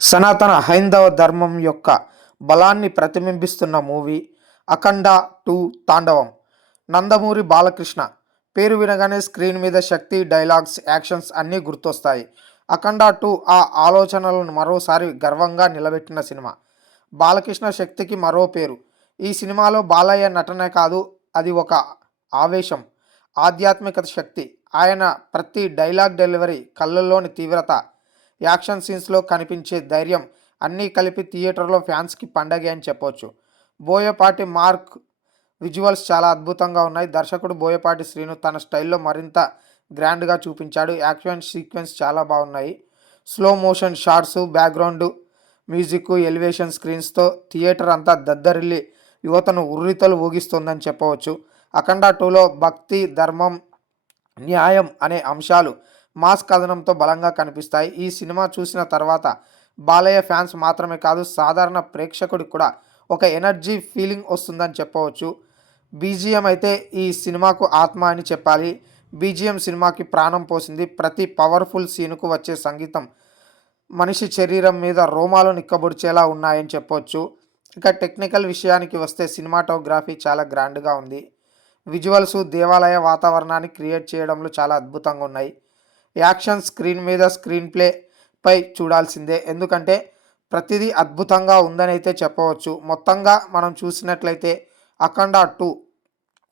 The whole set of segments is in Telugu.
సనాతన హైందవ ధర్మం యొక్క బలాన్ని ప్రతిబింబిస్తున్న మూవీ అఖండ 2 తాండవం. నందమూరి బాలకృష్ణ పేరు వినగానే స్క్రీన్ మీద శక్తి, డైలాగ్స్, యాక్షన్స్ అన్నీ గుర్తొస్తాయి. అఖండ 2 ఆ ఆలోచనలను మరోసారి గర్వంగా నిలబెట్టిన సినిమా. బాలకృష్ణ శక్తికి మరో పేరు. ఈ సినిమాలో బాలయ్య నటనే కాదు, అది ఒక ఆవేశం, ఆధ్యాత్మిక శక్తి. ఆయన ప్రతి డైలాగ్ డెలివరీ, కళ్ళల్లోని తీవ్రత, యాక్షన్ సీన్స్లో కనిపించే ధైర్యం అన్నీ కలిపి థియేటర్లో ఫ్యాన్స్కి పండగే అని చెప్పొచ్చు. బోయపాటి మార్క్ విజువల్స్ చాలా అద్భుతంగా ఉన్నాయి. దర్శకుడు బోయపాటి శ్రీను తన స్టైల్లో మరింత గ్రాండ్గా చూపించాడు. యాక్షన్ సీక్వెన్స్ చాలా బాగున్నాయి. Slow motion shots, background music, elevation స్క్రీన్స్తో థియేటర్ అంతా దద్దరిల్లి యువతను ఉర్రితలు ఊగిస్తుందని చెప్పవచ్చు. అఖండ 2లో భక్తి, ధర్మం, న్యాయం అనే అంశాలు మాస్ కథనంతో బలంగా కనిపిస్తాయి. ఈ సినిమా చూసిన తర్వాత బాలయ్య ఫ్యాన్స్ మాత్రమే కాదు, సాధారణ ప్రేక్షకుడికి కూడా ఒక ఎనర్జీ ఫీలింగ్ వస్తుందని చెప్పవచ్చు. బీజిఎం అయితే ఈ సినిమాకు ఆత్మ అని చెప్పాలి. బీజిఎం సినిమాకి ప్రాణం పోసింది. ప్రతి పవర్ఫుల్ సీనుకు వచ్చే సంగీతం మనిషి శరీరం మీద రోమాలు నిక్కబొడిచేలా ఉన్నాయని చెప్పొచ్చు. ఇక టెక్నికల్ విషయానికి వస్తే సినిమాటోగ్రఫీ చాలా గ్రాండ్గా ఉంది. విజువల్స్ దేవాలయ వాతావరణాన్ని క్రియేట్ చేయడంలో చాలా అద్భుతంగా ఉన్నాయి. యాక్షన్ స్క్రీన్ మీద, స్క్రీన్ ప్లే పై చూడాల్సిందే, ఎందుకంటే ప్రతిదీ అద్భుతంగా ఉందని అయితే చెప్పవచ్చు. మొత్తంగా మనం చూసినట్లయితే అఖండ 2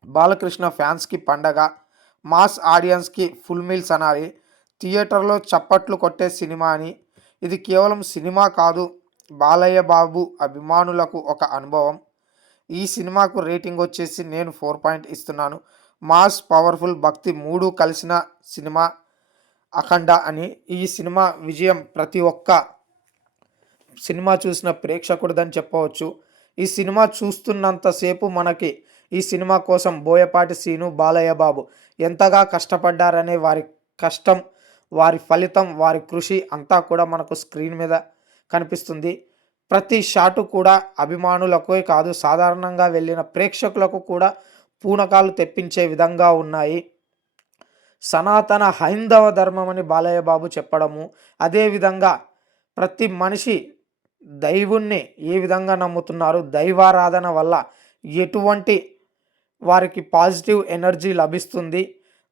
బాలకృష్ణ ఫ్యాన్స్కి పండగ, మాస్ ఆడియన్స్కి ఫుల్ మీల్స్ అనాలి. థియేటర్లో చప్పట్లు కొట్టే సినిమా అని. ఇది కేవలం సినిమా కాదు, బాలయ్య బాబు అభిమానులకు ఒక అనుభవం. ఈ సినిమాకు రేటింగ్ వచ్చేసి నేను 4 ఇస్తున్నాను. మాస్, పవర్ఫుల్, భక్తి మూడు కలిసిన సినిమా అఖండ అని. ఈ సినిమా విజయం ప్రతి ఒక్క సినిమా చూసిన ప్రేక్షకుడిదని చెప్పవచ్చు. ఈ సినిమా చూస్తున్నంతసేపు మనకి ఈ సినిమా కోసం బోయపాటి శ్రీను, బాలయ్య బాబు ఎంతగా కష్టపడ్డారనే వారి కష్టం, వారి ఫలితం, వారి కృషి అంతా కూడా మనకు స్క్రీన్ మీద కనిపిస్తుంది. ప్రతి షాటు కూడా అభిమానులకే కాదు, సాధారణంగా వెళ్ళిన ప్రేక్షకులకు కూడా పూనకాలు తెప్పించే విధంగా ఉన్నాయి. సనాతన హైందవ ధర్మం అని బాలయ్య బాబు చెప్పడము, అదేవిధంగా ప్రతి మనిషి దైవుణ్ణి ఏ విధంగా నమ్ముతున్నారు, దైవారాధన వల్ల ఎటువంటి వారికి పాజిటివ్ ఎనర్జీ లభిస్తుంది,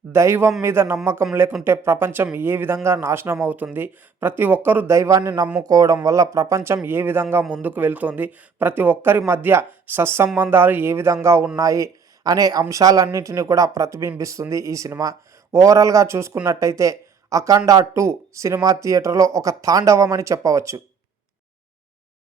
దైవం మీద నమ్మకం లేకుంటే ప్రపంచం ఏ విధంగా నాశనం అవుతుంది, ప్రతి ఒక్కరూ దైవాన్ని నమ్ముకోవడం వల్ల ప్రపంచం ఏ విధంగా ముందుకు వెళ్తుంది, ప్రతి ఒక్కరి మధ్య సత్సంబంధాలు ఏ విధంగా ఉన్నాయి అనే అంశాలన్నింటినీ కూడా ప్రతిబింబిస్తుంది ఈ సినిమా. ఓవరాల్గా చూసుకున్నట్టయితే అఖండ 2 సినిమా థియేటర్లో ఒక తాండవం అని చెప్పవచ్చు.